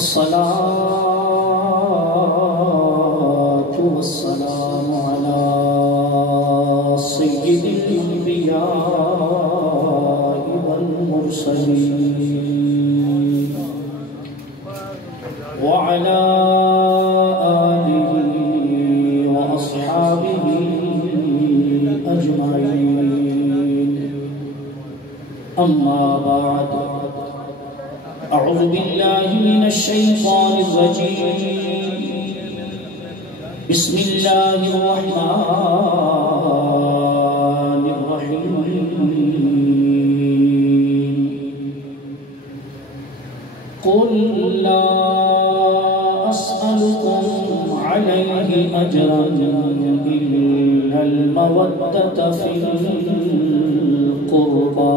الصلاة والسلام على سيد الأنبياء والمرسلين وعلى آله وأصحابه أجمعين. أما بعد، أعوذ بالله من الشيطان الرجيم. بسم الله الرحمن الرحيم. قل لا أسألكم عليه أجرا إلا المودة في القربى.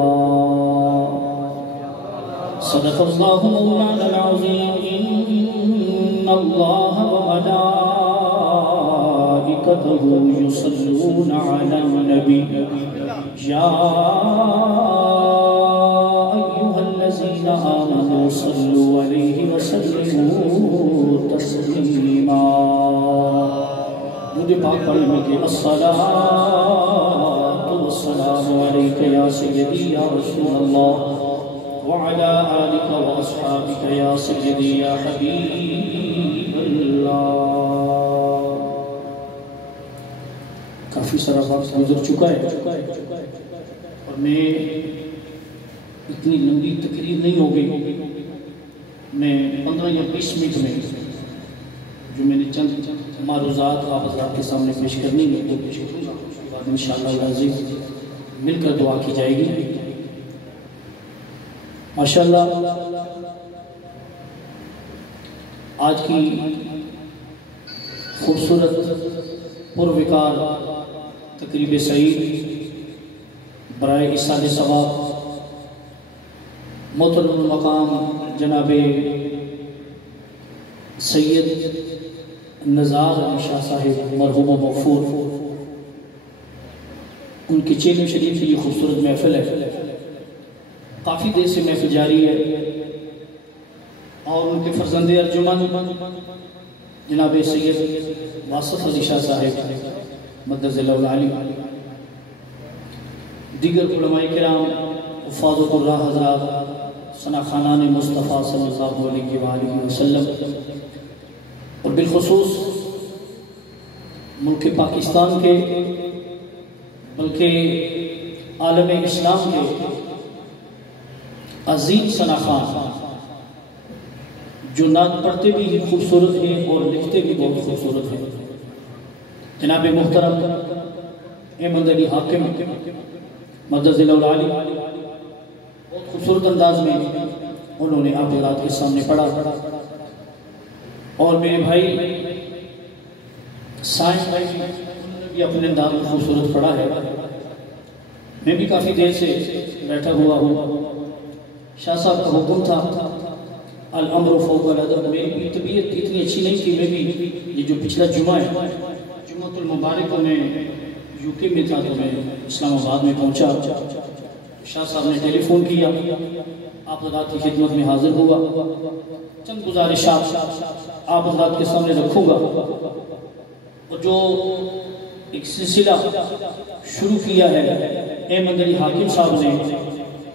صدق الله مولانا العظيم. إن الله وملائكته يصلون على النبي يا أيها الذين آمنوا صلوا عليه وسلموا تسليما. درود پاک پڑھنے کے الصلاة والسلام عليك يا سيدي يا رسول الله وعلى آلك وأصحابك يا سيدي يا حبيب الله. کافی سارا وقت گزر چکا ہے اور میں اتنی لمبی تقریر نہیں ہو گئی. میں 15 یا 20 منٹ میں جو میں نے چند معروضات آپ حضرات کے سامنے پیش کرنی ہے وہ پیش کروں گا. اس کے بعد انشاءاللہ العزیز مل کر دعا کی جائے گی. ماشاءاللہ آج کی خوبصورت پروکار تقریب سعید برائے احصال ثواب محترم المقام جناب سید نزار علی شاہ صاحب مرحوم و مغفور ان کی چیلم شریف کی یہ خوبصورت محفل ہے. کافی دیر سے محفل جاری ہے اور ان کے فرزند ارجمند جناب سید واسف علی شاہ صاحب مدد اللہ العالی، دیگر علماء کرام، حفاظ القرآن حضرات، ثنا خانان مصطفیٰ صلی اللہ علیہ وآلہ وسلم، اور بالخصوص ملک پاکستان کے بلکہ عالم اسلام کے عظیم ثنا خان جو نعت پڑھتے بھی خوبصورت ہیں اور لکھتے بھی بہت خوبصورت ہیں. جناب محترم احمد علی حاکم مدد اللہ العالی بہت خوبصورت انداز میں انہوں نے آپ حضرات کے سامنے پڑھا. اور میرے بھائی سائنس بھائی بھی اپنے انداز میں خوبصورت پڑھا ہے. میں بھی کافی دیر سے بیٹھا ہوا ہوں. شاہ صاحب کا حکم تھا الامر فوق الادب. میری بھی طبیعت اتنی اچھی نہیں کہ میں بھی یہ جو پچھلا جمعہ ہے جمعۃ المبارک کو میں یو کے میں تھا تو میں اسلام آباد میں پہنچا. شاہ صاحب نے ٹیلی فون کیا، آپ حضرات کی خدمت میں حاضر ہوا. چند گزارشات آپ حضرات کے سامنے رکھوں گا اور جو ایک سلسلہ شروع کیا ہے احمد علی حاکم صاحب نے،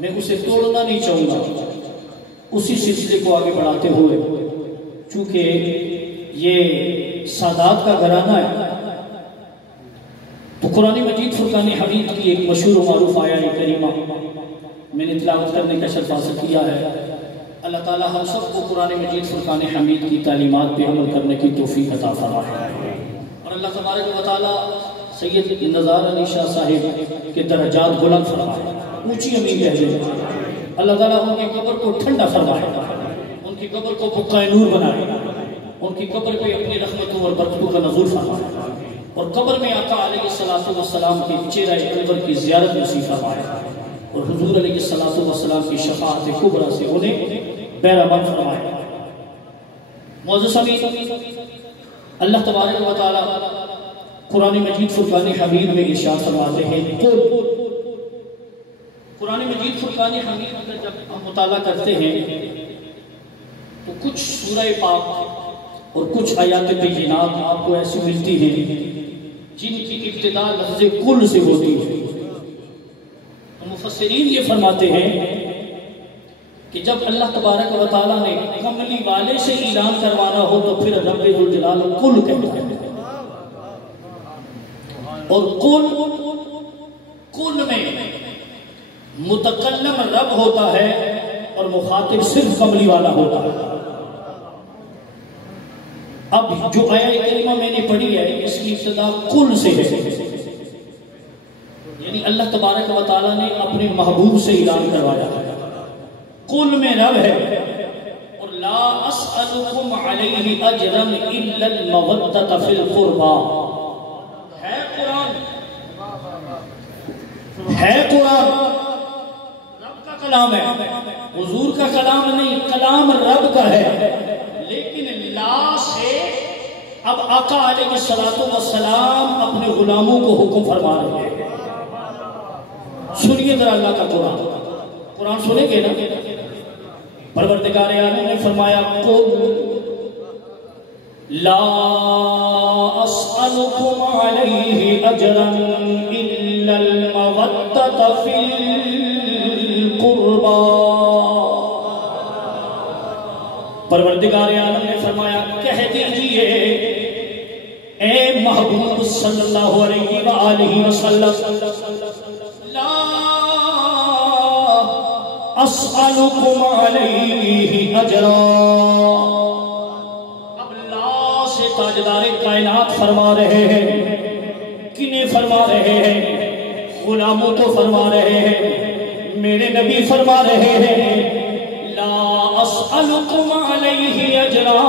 میں اسے توڑنا نہیں چاہوں گا. اسی سلسلے کو آگے بڑھاتے ہوئے چونکہ یہ سادات کا گھرانہ ہے تو قرآن مجید فرقان حمید کی ایک مشہور و معروف آیت کریمہ میں نے تلاوت کرنے کا شرف حاصل کیا ہے. اللہ تعالیٰ ہم سب کو قرآن مجید فرقان حمید کی تعلیمات پہ عمل کرنے کی توفیق عطا فرمائے اور اللہ تبارک و تعالیٰ سید نزار علی شاہ صاحب کے درجات بلند فرمائے، اونچی امین کہتے ہیں. اللہ تعالیٰ ان کی قبر کو ٹھنڈا فرمائے، ان کی قبر کو بقائے نور بنائے، ان کی قبر پہ اپنی رحمتوں اور برکتوں کا نزول فرمائے اور قبر میں آقا علیہ السلام کی چہرہ انور کی زیارت نصیب فرمائے اور حضور علیہ السلام کی شفاعت کبریٰ سے انہیں بہرہمند فرمائے. معزز سامعین، اللہ تبارک و تعالیٰ قرآن مجید فرقان حمید میں ارشاد فرماتے ہیں قرآن مجید فرقان حمید کا جب ہم مطالعہ کرتے ہیں تو کچھ سورہ پاک اور کچھ آیات بینات آپ کو ایسی ملتی ہیں جن کی ابتدا لفظ کل سے ہوتی ہے. تو مفسرین یہ فرماتے ہیں کہ جب اللہ تبارک و تعالیٰ نے کملی والے سے اعلان کروانا ہو تو پھر رب ذوالجلال کل کہتا ہے. اور کل میں متکلم رب ہوتا ہے اور مخاطب صرف کملی والا ہوتا ہے. اب جو آیہ کریمہ میں نے پڑھی ہے اس کی ابتدا کل سے ہے، یعنی اللہ تبارک و تعالیٰ نے اپنے محبوب سے اعلان کروایا ہے کل میں رب ہے. اور لا اسألکم علیہ اجرا الا المودۃ فی القربى ہے قرآن، ہے قرآن رب کا کلام ہے، حضور کا کلام نہیں، کلام رب کا ہے. لیکن لا سے اب آقا علیہ السلام اپنے غلاموں کو حکم فرما رہے ہیں. سنیے ذرا اللہ کا قرآن سنیں گے نا. پروردگار عالم نے فرمایا قل لا اسألکم علیہ اجرا الا المودۃ فی القربى. پروردگار عالم نے فرمایا کہہ دیجئے اے محبوب صلی اللہ علیہ وآلہ وسلم لا اسألکم علیہ اجرا. اب لا سے تاجدار کائنات فرما رہے ہیں. کنہیں فرما رہے ہیں؟ غلاموں کو فرما رہے ہیں، میرے نبی فرما رہے ہیں لا اسألکم علیہ اجرا.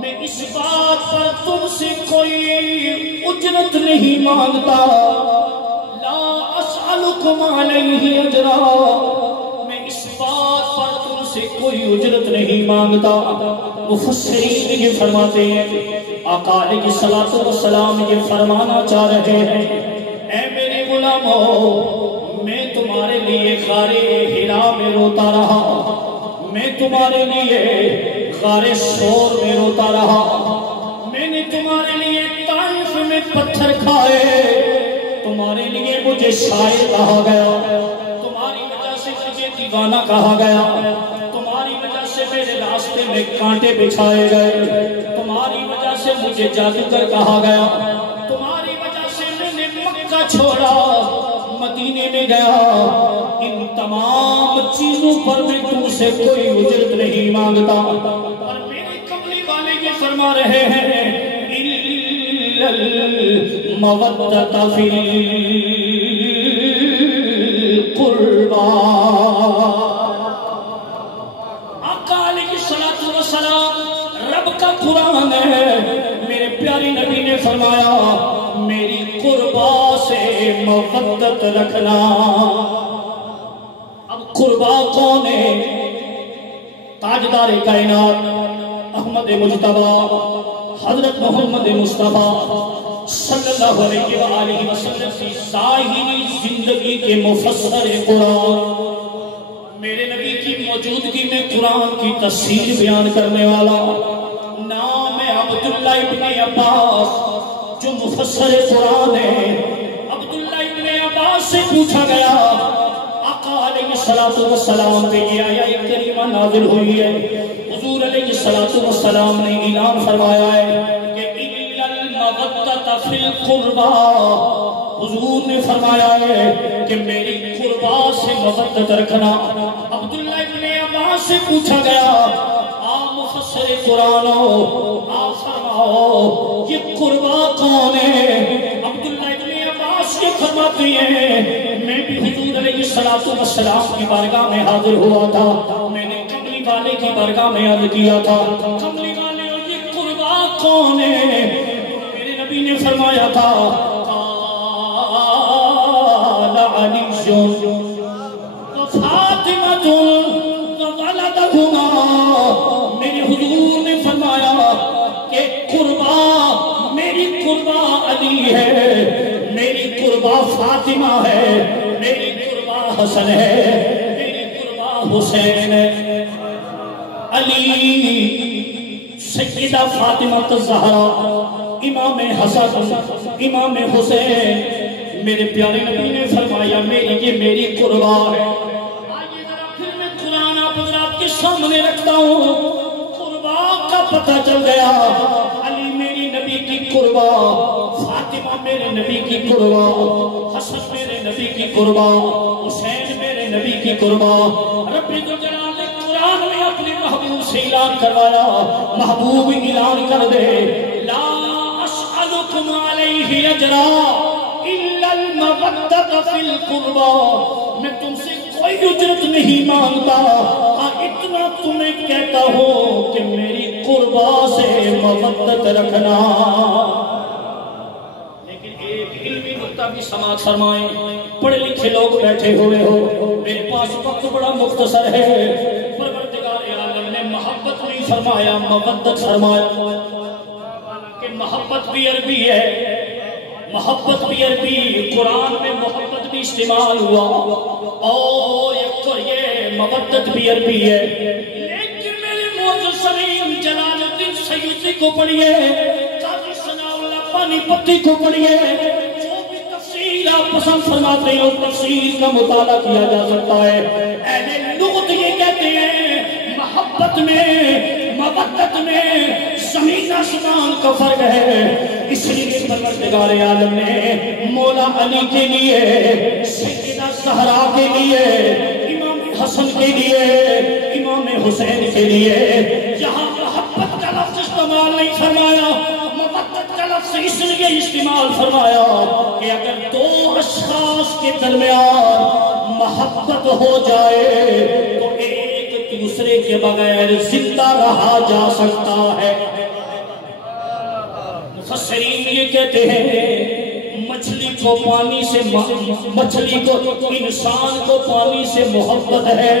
میں اس بات پر تم سے کوئی اجرت نہیں مانگتا. اسألکم علیہ اجرا، میں اس بات پر تم سے کوئی اجرت نہیں مانگتا. مفسرین یہ فرماتے ہیں آقا علیہ السلام یہ فرمانا چاہ رہے ہیں اے میرے غلاموں میں تمہارے لیے غار حرا میں روتا رہا، میں تمہارے لیے غار ثور میں روتا رہا، میں نے تمہارے لیے طائف میں پتھر کھائے، تمہارے لیے مجھے شاعر کہا گیا، تمہاری وجہ سے مجھے دیوانہ کہا گیا، تمہاری وجہ سے میرے راستے میں کانٹے بچھائے گئے، تمہاری وجہ سے مجھے جادوگر کہا گیا، تمہاری وجہ سے میں نے مکہ چھوڑا مدینے میں گیا. ان تمام چیزوں پر میں تم سے کوئی اجرت نہیں مانگتا. اور میرے کملی والے یہ فرما رہے ہیں المودۃ فی القربى. آقا علیہ السلام رب کا قرآن ہے. میرے پیارے نبی نے فرمایا میری قربا سے مودت رکھنا. اب قربا کون ہے؟ تاجدار کائنات احمد مجتبی حضرت محمد مصطفیٰ صلی اللہ علیہ وآلہ وسلم کی ظاہری زندگی کے مفسر قرآن، میرے نبی کی موجودگی میں قرآن کی تفسیر بیان کرنے والا. نام ہے عبداللہ ابن عباس جو مفسر قرآن ہے. عبداللہ ابن عباس سے پوچھا گیا آقا علیہ السلام پہ یہ آیہ کریمہ نازل ہوئی ہے، حضور علیہ السلام نے اعلان فرمایا ہے کہ اِلَّا الْمَوَدَّةَ فِي الْقُرْبَى. حضور نے فرمایا ہے کہ میری قربا سے مودت رکھنا. عبداللہ ابن عباس سے پوچھا گیا آپ مفسر قرآن ہو، آپ فرماؤ یہ قربا کون ہے؟ عبداللہ ابن عباس یہ فرماتے ہیں میں بھی حضور علیہ السلام کی بارگاہ میں حاضر ہوا تھا، میں نے کملی والے کی بارگاہ میں عرض کیا تھا کملی والے یہ قربا کون ہے؟ میرے نبی نے فرمایا تھا قال علی فاطمہ وولدہما. میرے حضور نے فرمایا کہ قربا میری قربا علی ہے، میری قربا فاطمہ ہے، میری قربا حسن ہے، میری قربا حسین ہے. علی، سیدہ فاطمہ الزہرا، امام حسن، امام حسین، میرے پیارے نبی نے فرمایا یہ میری قربا ہے۔ آئیے ذرا پھر میں قرآن آپ حضرات کے سامنے رکھتا ہوں، قربا کا پتہ چل گیا۔ علی میری نبی کی قربا، فاطمہ میرے نبی کی قربا، حسن میرے نبی کی قربا، حسین میرے نبی کی قربا۔ رب الجلال نے قرآن میں اپنے محبوب سے اعلان کروایا، محبوب اعلان کر دے، لا اسألکم علیہ اجرا الا المودۃ فی القربا، میں تم سے کوئی اجرت نہیں مانگتا، اتنا تمہیں کہتا ہوں کہ میری قربا سے مودت رکھنا۔ لیکن ایک علمی نکتہ بھی سماعت فرمائیں، پڑھے لکھے لوگ بیٹھے ہوئے ہو، میرے پاس وقت بڑا مختصر ہے، پروردگار عالم نے محبت نہیں فرمایا، مودت فرمایا، کہ محبت بھی عربی ہے، محبت بھی عربی، قرآن میں محبت بھی استعمال ہوا، اور یہ مودت بھی عربی ہے۔ لیکن میرے معزز سلیم جلال الدین سیوطی کو پڑھیے، قاضی ثناء اللہ پانی پتی کو پڑھیے، جو بھی تفسیر آپ پسند فرماتے ہیں اس تفسیر کا مطالعہ کیا جا سکتا ہے۔ اہل لغت یہ کہتے ہیں محبت میں، مودت میں زمین آسمان کا فرق ہے، اس لیے پروردگار عالم نے مولا علی کے لیے، سیدہ زہرا کے لیے، امام حسن کے لیے، امام حسین کے لیے یہاں محبت کا لفظ استعمال نہیں فرمایا، مودت کا لفظ اس لیے استعمال فرمایا کہ اگر دو اشخاص کے درمیان محبت ہو جائے تو ایک دوسرے کے بغیر زندہ رہا جا سکتا ہے۔ مفسرین یہ کہتے ہیں مچھلی کو پانی سے، مچھلی کو، انسان کو پانی سے محبت ہے،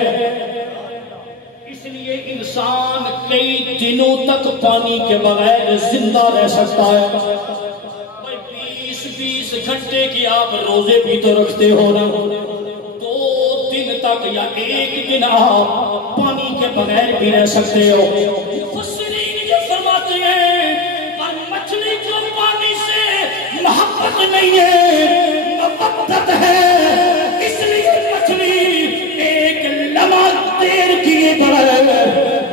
اس لیے انسان کئی دنوں تک پانی کے بغیر زندہ رہ سکتا ہے۔ 20 گھنٹے کی آپ روزے بھی تو رکھتے ہو نا، 2 دن تک یا 1 دن آپ پانی کے بغیر بھی رہ سکتے ہو۔ مفسرین یہ فرماتے ہیں پر مچھلی کو پانی سے محبت نہیں ہے، محبت ہے، اس لیے مچھلی ایک لمحہ دیر کے بغیر،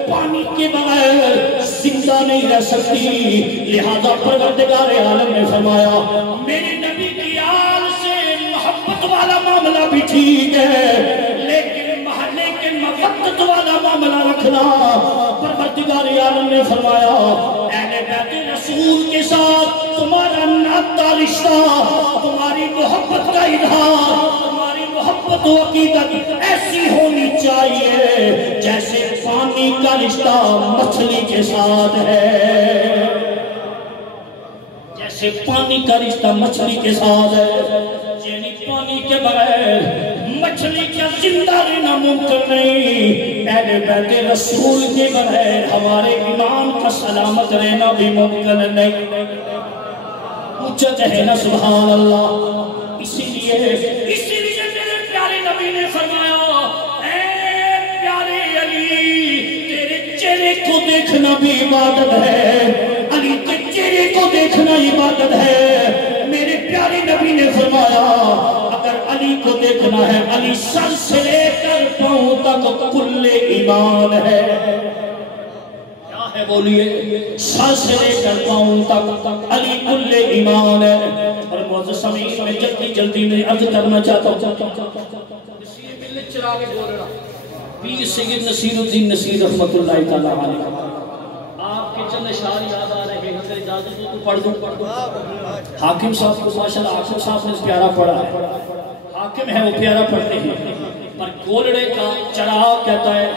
پانی کے بغیر زندہ نہیں رہ سکتی۔ لہذا پروردگار عالم نے فرمایا میرے نبی کی آل سے محبت والا معاملہ بھی ٹھیک ہے، لیکن مودت والا معاملہ رکھنا۔ پروردگار عالم نے فرمایا اہل بیت رسول کے ساتھ تمہارا ناطہ رشتہ، تمہاری محبت کا اظہار، تمہاری محبت و عقیدت ایسی ہونی چاہیے جیسے پانی کا رشتہ مچھلی کے ساتھ ہے، جیسے پانی کا رشتہ مچھلی کے ساتھ ہے، یعنی پانی کے بغیر مچھلی کا زندہ رہنا ممکن نہیں، اہل بیت رسول کے بغیر ہمارے ایمان کا سلامت رہنا بھی ممکن نہیں۔ اچھا ہے نا سبحان اللہ۔ اسی لیے میرے پیارے نبی نے فرمایا اے پیارے علی، تیرے چہرے کو دیکھنا بھی عبادت ہے، علی کے چہرے کو دیکھنا عبادت ہے۔ میرے پیارے نبی نے فرمایا اگر علی کو دیکھنا ہے، علی سر سے لے کر پاؤں تک کل ایمان ہے، کیا ہے بولیے، سر سے لے کر پاؤں تک علی کل ایمان ہے۔ اور معزز سامعین میں جلدی میں عرض کرنا چاہتا ہوں، نصیر ملت چراغ بولنا پیر سید نصیر الدین نصیر رحمت اللہ تعالیٰ علیہ، آپ کے چند اشعار یاد آ رہے ہیں، اگر اجازت ہو تو پڑھ دوں۔ حاکم صاحب کو ماشاءاللہ حاکم صاحب نے پیارا پڑھا ہے، حاکم ہے وہ پیارا پڑھتے ہیں، پر گولڑے کا چراغ کہتا ہے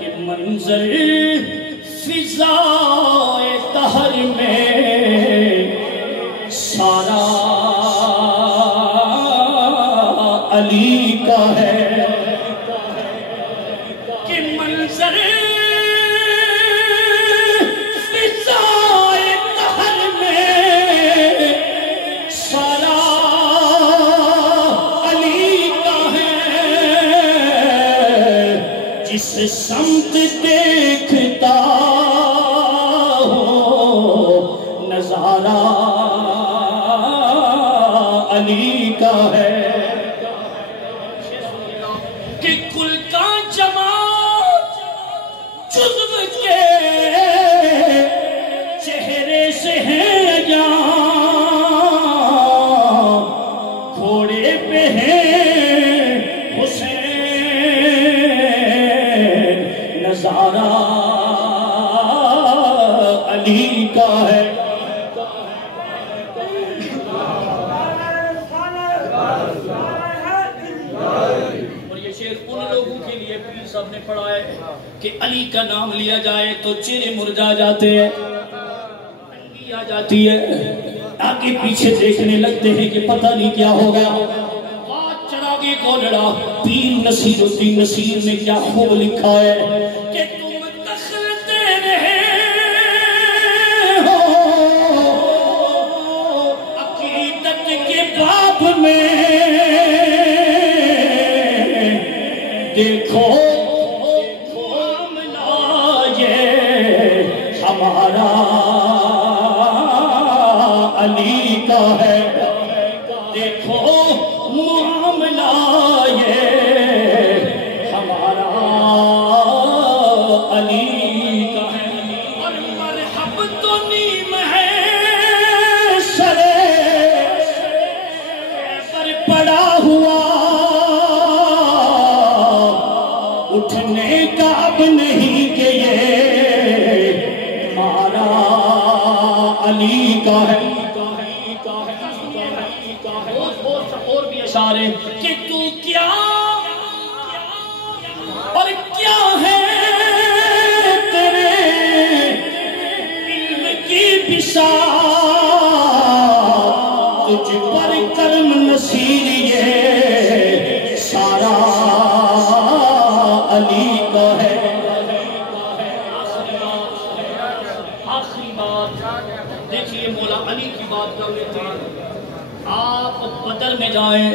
کہ منظر فضائے دہر میں سارا علی کا ہے، کہ منظر فضائے دہر میں سارا علی کا ہے، جس سمت دیکھتا ہو نظارہ علی کا ہے کہ کل کا جمال جزو کے چہرے سے ہے جہاں گھوڑے پہ ہے حسین نظارہ علی کا ہے سب نے پڑھا ہے کہ علی کا نام لیا جائے تو چہرے مرجھا جاتے ہیں تنگی آ جاتی ہے آگے پیچھے دیکھنے لگتے ہیں کہ پتہ نہیں کیا ہوگا بات چراغے کو لڑا پیر نصیر الدین نصیر نے کیا خوب لکھا ہے کہ تم تخلتے رہے ہو عقیدت کے باب میں دیکھو ہمارا علی کا ہے دیکھو معاملہ یہ ہمارا علی کا ہے اور مرحب تو نیم ہے سرے پر پڑا ہوا اٹھنے کا اب نہیں کہ یہ علی کا ہے اور بھی اشارے کہ تو کیا اور کیا ہے تیرے علم کی بساط تجھ پر کرم نصیر یہ سارا علی کا ہے دیکھئے مولا علی کی بات کر لیتے ہیں آپ بدر میں جائیں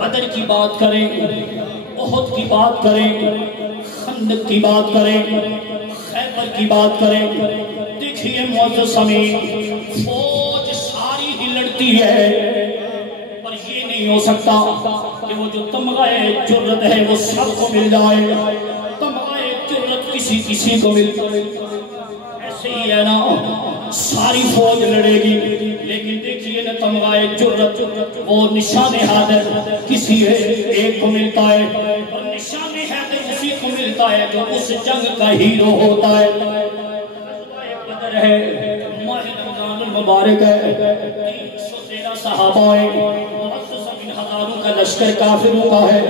بدر کی بات کریں احد کی بات کریں خندق کی بات کریں خیبر کی بات کریں دیکھئے معزز سامعین فوج ساری ہی لڑتی ہے پر یہ نہیں ہو سکتا کہ وہ جو تمغہ جرت ہے وہ سب کو مل جائے تمغہ جرت کسی کو مل جائے صحیح ہے نا ساری فوج لڑے گی لیکن دیکھئے نا تمغہ جرت وہ نشان حیدر کسی ایک کو ملتا ہے اور نشان حیدر اسی کو ملتا ہے جو اس جنگ کا ہیرو ہوتا ہے بدر ہے ماہ رمضان المبارک ہے 313 صحابہ ہیں ہزاروں کا لشکر کافروں کا ہے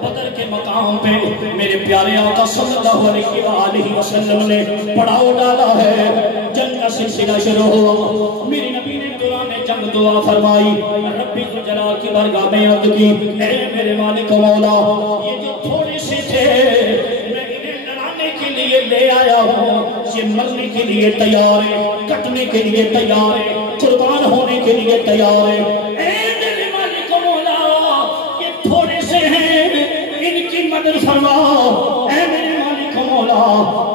بدر کے مقام پہ میرے پیارے آقا صلی اللہ علیہ وآلہ وسلم نے پڑاؤ ڈالا ہے جنگ کا سلسلہ شروع ہوا میرے نبی نے دوران جنگ دعا فرمائی ربی کو جلال کی بارگاہ میں عرض کی اے میرے مالک و مولا یہ جو تھوڑے سے تھے میں انہیں لڑانے کے لیے لے آیا ہوں یہ مرنے کے لیے تیار ہے کٹنے کے لیے تیار ہے قربان ہونے کے لیے تیار ہے تھوڑے سے ہیں ان کی مدد فرماؤ اے میرے مالک مولا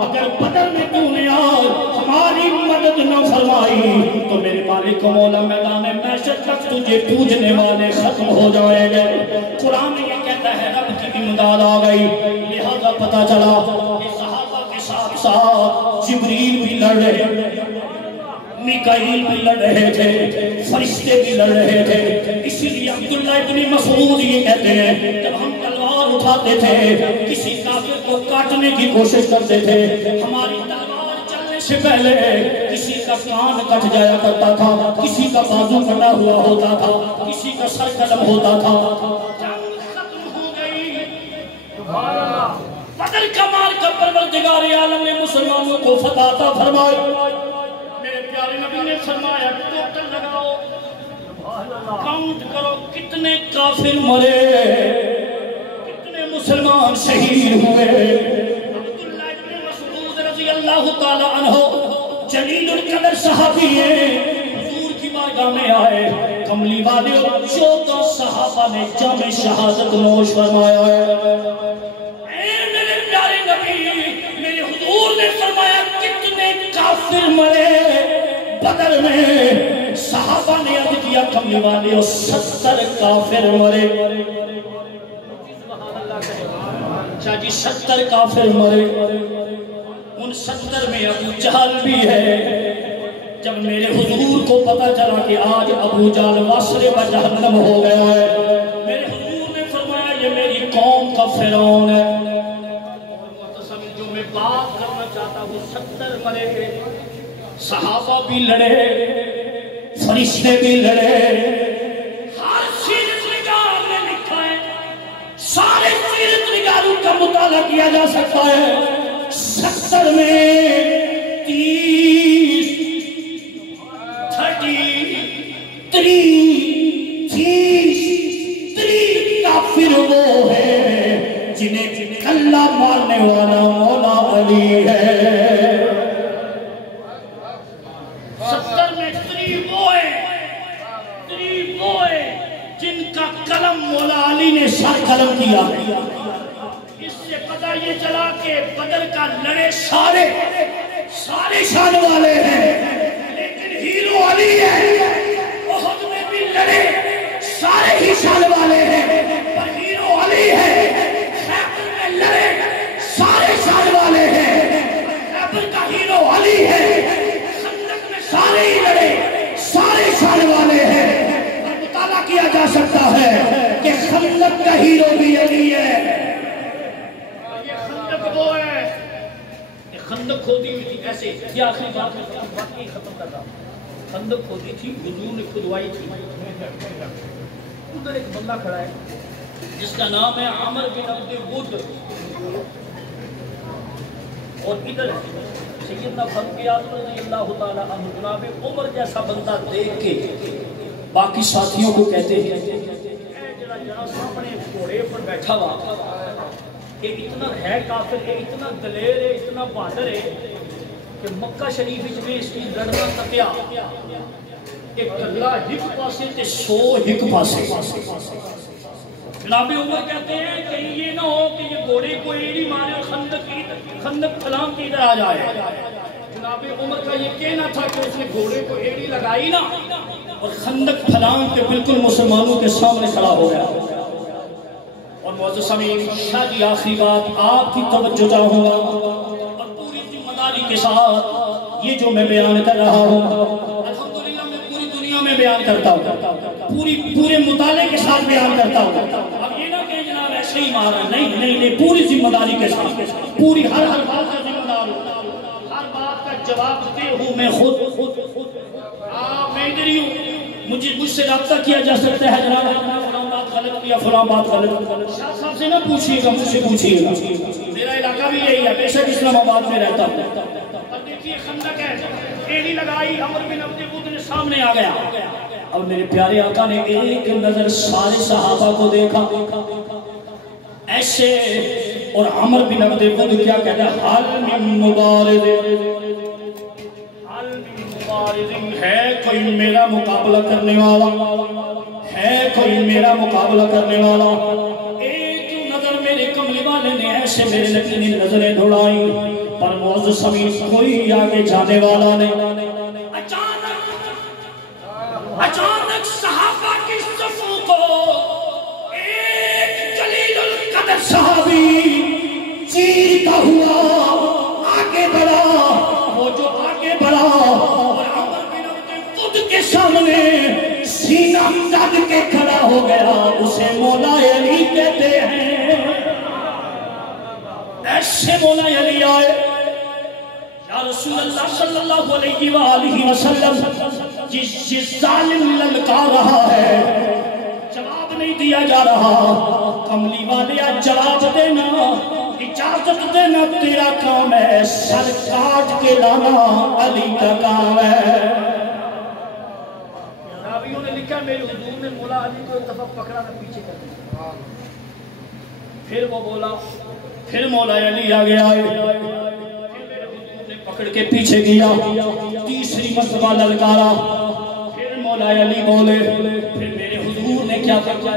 اگر بدر میں تو نے آج ہماری مدد نہ فرمائی تو میرے مالک مولا میدان محشر تک تجھے پوجنے والے ختم ہو جائیں گے قرآن یہ کہتا ہے رب کی امداد آ گئی لہذا پتا چلا کہ صحابہ کے ساتھ ساتھ جبریل بھی لڑ رہے میکائیل بھی لڑ رہے تھے فرشتے بھی لڑ رہے تھے اسی لیے عبداللہ ابن مسعود یہ کہتے ہیں جب ہم تلوار اٹھاتے تھے کسی کافر کو کاٹنے کی کوشش کرتے تھے ہماری تلوار چلنے سے پہلے کسی کا کان کٹ جایا کرتا تھا کسی کا بازو کٹا ہوا ہوتا تھا کسی کا سر قلم ہوتا تھا جنگ ختم ہو گئی بدر کا مار کر پروردگار عالم نے مسلمانوں کو فتح عطا فرمائی پیارے نبی نے فرمایا ٹوٹل لگاؤ کاؤنٹ کرو کتنے کافر مرے کتنے مسلمان شہید ہوئے عبداللہ ابن مسعود رضی اللہ تعالی عنہ جلیل القدر صحابی ہیں حضور کی بارگاہ میں آئے کملی والے 14 صحابہ نے جام شہادت نوش فرمایا ہے کافر مرے بدر میں، صحابہ نے عرض کیا کملی والے 70 کافر مرے، شاہ جی 70 کافر مرے، ان 70 میں ابو جہل بھی ہے۔ جب میرے حضور کو پتا چلا کہ آج ابو جہل واسر و جہنم ہو گیا ہے، میرے حضور نے فرمایا یہ میری قوم کا فرعون ہے۔ اور جو میں بات کرنا چاہتا ہوں 70 مرے گئے، صحابہ بھی لڑے، فرشتے بھی لڑے، ہر سیرت نگار نے لکھا ہے، سارے سیرت نگاروں کا مطالعہ کیا جا سکتا ہے۔ 70 میں 30 کافر وہ ہے جنہیں کلہ مارنے والا مولا علی ہے۔ 70 میں 30 وہ ہے جن کا قلم مولا علی نے سر قلم کیا۔ اس سے پتہ یہ چلا کہ بدر کا لڑے سارے شان والے ہیں، لیکن ہیرو علی ہے۔ احد میں بھی لڑے سارے ہی شان والے ہیں، پر ہیرو علی ہے۔ خیبر میں لڑے سارے شان والے ہیں، خیبر کا ہیرو علی ہے۔ خندق میں سارے ہی لڑے سارے شان والے ہیں، اور مطالعہ کیا جا سکتا ہے کہ خندق کا ہیرو بھی علی ہے۔ یہ خندق وہ ہے، یہ خندق کھودی ہوئی تھی ایسے، یہ آخری بات میں واقعی ختم کر رہا ہوں۔ خندق کھودی تھی، حضور نے کھدوائی تھی، ادھر ایک بندہ کھڑا ہے جس کا نام ہے عمر بن عبد ود، اور ادھر سیدنا فاروق اعظم رضی اللہ تعالیٰ عنہ جناب عمر جیسا بندہ دیکھ کے باقی ساتھیوں کو کہتے ہیں جڑا سامنے گھوڑے پر بیٹھا ہوا کہ اتنا ہے کافر ہے، اتنا دلیر ہے، اتنا بہادر ہے کہ مکہ شریف میں اس کی لڑنا تکیا ایک گلا ہک پاسے تے 100 ہک پاسے۔ جناب عمر کہتے ہیں کہ یہ نہ ہو کہ یہ گھوڑے کو ایڑی مارے خندق پھلام کی ادھر آ جائے۔ جناب عمر کا یہ کہنا تھا کہ اس نے گھوڑے کو ایڑی لگائی نا اور خندق پھلام کے بالکل مسلمانوں کے سامنے کھڑا ہو گیا۔ اور معزز سامعین، شاہ جی آخری بات آپ کی توجہ چاہوں گا اور پوری ذمہ داری کے ساتھ یہ جو میں بیان کر رہا ہوں الحمدللہ میں پوری دنیا میں بیان کرتا ہوں، پورے مطالعے کے ساتھ بیان کرتا ہوں۔ اب یہ نہ کہ جناب ایسے ہی مارا، نہیں، پوری ذمہ داری کے ساتھ، پوری ہر بات کا ذمہ دار ہوں، ہر بات کا جواب دے ہوں میں خود میں ادھر ہی ہوں، مجھ سے رابطہ کیا جا سکتا ہے جناب فلاں بات غلط یا فلاں بات غلط، شاہ صاحب سے نہ پوچھیے گا، مجھ سے پوچھیے گا، میرا علاقہ بھی یہی ہے، بے شک اسلام آباد میں رہتا ہوں۔ اب دیکھیے خندق ہے، ایڑی لگائی، عمر بن عبد ود نے سامنے آ گیا۔ اب میرے پیارے آقا نے ایک نظر سارے صحابہ کو دیکھا ایسے، اور عمر بن عبد ود کیا کہتا ہے، حال من مبارز ہے کوئی میرا مقابلہ کرنے والا، ہے کوئی میرا مقابلہ کرنے والا۔ ایک نظر میرے کملی والے نے ایسے میرے نبی نے نظریں دوڑائی، پر معزز سمیت کوئی آگے جانے والا نہیں۔ اچانک صحابہ کی صفوں کو ایک جلیل القدر صحابی چیرتا ہوا آگے بڑھا، وہ جو آگے بڑھا اور عمر بن عبد ود کے سامنے سینہ کد کے کھڑا ہو گیا، اسے مولا علی کہتے ہیں۔ ایسے مولا علی آئے، یا رسول اللہ صلی اللہ علیہ وآلہ وسلم، جس ظالم للکار رہا ہے جواب نہیں دیا جا رہا، کملی والیا جواب دینا، اجازت دینا تیرا کام ہے، سر کاٹ کے لانا علی کا کام ہے۔ راویوں نے لکھا میرے حضور نے مولا علی کو ایک دفعہ پکڑا نہ پیچھے کر دیا، پھر وہ بولا، پھر مولا علی آگے آئے، پکڑ کے پیچھے گیا، تیسری مرتبہ للکارا، پھر مولا علی بولے، پھر میرے حضور نے کیا کیا؟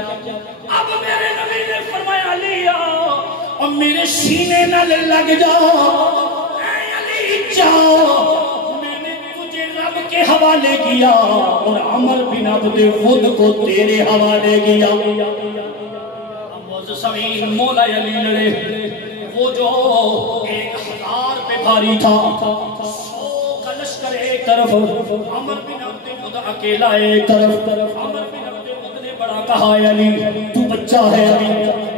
اب میرے نبی نے فرمایا علی آؤ اور میرے سینے نہ لگ جاؤ، اے علی جاؤ، میں حوالے کیا اور عمر بن عبد ود کو تیرے حوالے کیا. سمین مولا علی لڑے وہ جو 1000 پہ بھاری تھا, 100 کا لشکر ایک طرف, عمر بن عبد ود اکیلا ایک طرف. عمر بن عبد ود نے بڑا کہا علی تو بچہ ہے, علی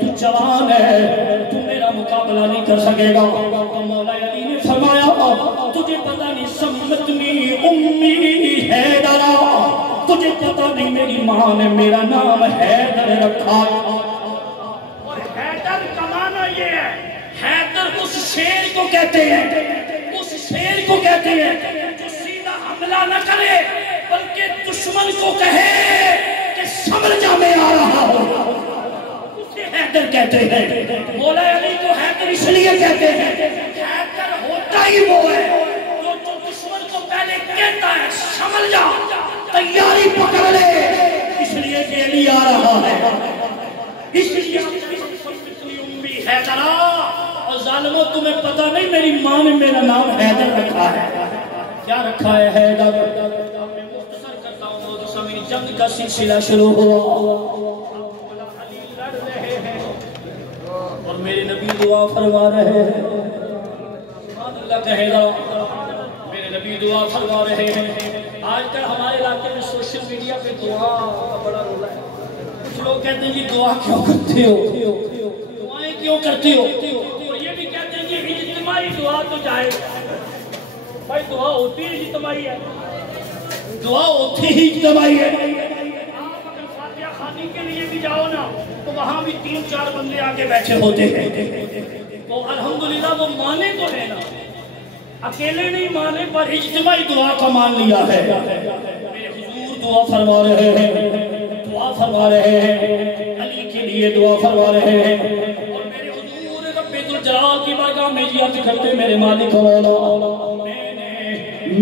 تو جوان ہے, تو میرا مقابلہ نہیں کر سکے گا. تو مولا علی نے فرمایا تجھے پتہ نہیں سمتنی امی حیدرہ, تجھے پتہ نہیں میری ماں نے میرا نام حیدر رکھا. حیدر کا معنی یہ ہے, حیدر اس شیر کو کہتے ہیں, اس شیر کو کہتے ہیں جو سیدھا حملہ نہ کرے بلکہ دشمن کو کہے کہ سمجھ جا میں آ رہا ہوں, اسے حیدر کہتے ہیں. مولا علی کو حیدر اس لیے کہتے ہیں, حیدر ہوتا ہی وہ ہے جو دشمن کو پہلے کہتا ہے سمجھ جا, تیاری پکڑ لے, اس لیے کہ علی آ رہا ہے. اس لیے حیدرہ, اور ظالموں تمہیں پتہ نہیں میری ماں نے میرا نام حیدر رکھا ہے. کیا رکھا ہے حیدر؟ میں مختصر کرتا ہوں. تو سمجھ جنگ کا سلسلہ شروع ہوا, علی لڑ رہے ہیں اور میرے نبی دعا فرما رہے ہیں. سبحان اللہ کہے گا, میرے نبی دعا فرما رہے ہیں. آج کل ہمارے علاقے میں سوشل میڈیا پہ دعا کا بڑا رول ہے. کچھ لوگ کہتے ہیں کہ دعا کیوں کرتے ہو, کیوں کرتے ہو, اور یہ بھی کہتے ہیں کہ اجتماعی دعا تو جائز. بھائی دعا ہوتی ہے اجتماعی ہے, دعا ہوتی ہی اجتماعی ہے. آپ اگر فاتحہ خوانی کے لیے بھی جاؤ نا تو وہاں بھی 3-4 بندے آگے بیٹھے ہوتے ہیں. تو الحمدللہ وہ مانے تو ہے نا, اکیلے نہیں مانے پر اجتماعی دعا کا مان لیا ہے. میرے حضور دعا فرما رہے ہیں, دعا فرما رہے ہیں, علی کے لیے دعا فرما رہے ہیں. جلال کی بارگاہ میں عرض کرتے میرے مالک مولا,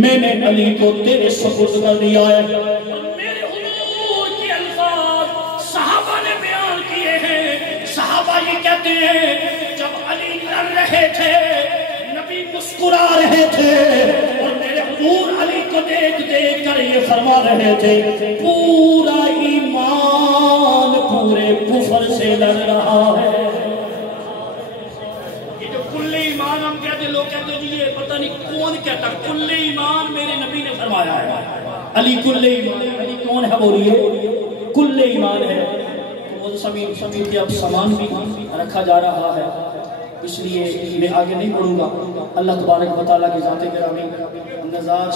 میں نے علی کو تیرے سپرد کر دیا ہے. میرے حضور کے الفاظ صحابہ نے بیان کیے ہیں. صحابہ یہ کہتے ہیں جب علی لڑ رہے تھے نبی مسکرا رہے تھے, اور میرے حضور علی کو دیکھ دیکھ کر یہ فرما رہے تھے پورا ایمان پورے کفر سے لڑ رہا ہے. ایمان ہم کہتے, لوگ کہتے ہیں یہ پتہ نہیں کون کہتا, کل ایمان میرے نبی نے فرمایا ہے. علی کل ایمان, علی کون ہے بولیے, کل ایمان ہے. وہ سمیر کے اب سامان بھی رکھا جا رہا ہے, اس لیے میں آگے نہیں بڑھوں گا. اللہ تبارک و تعالیٰ کی ذات گرامی نظار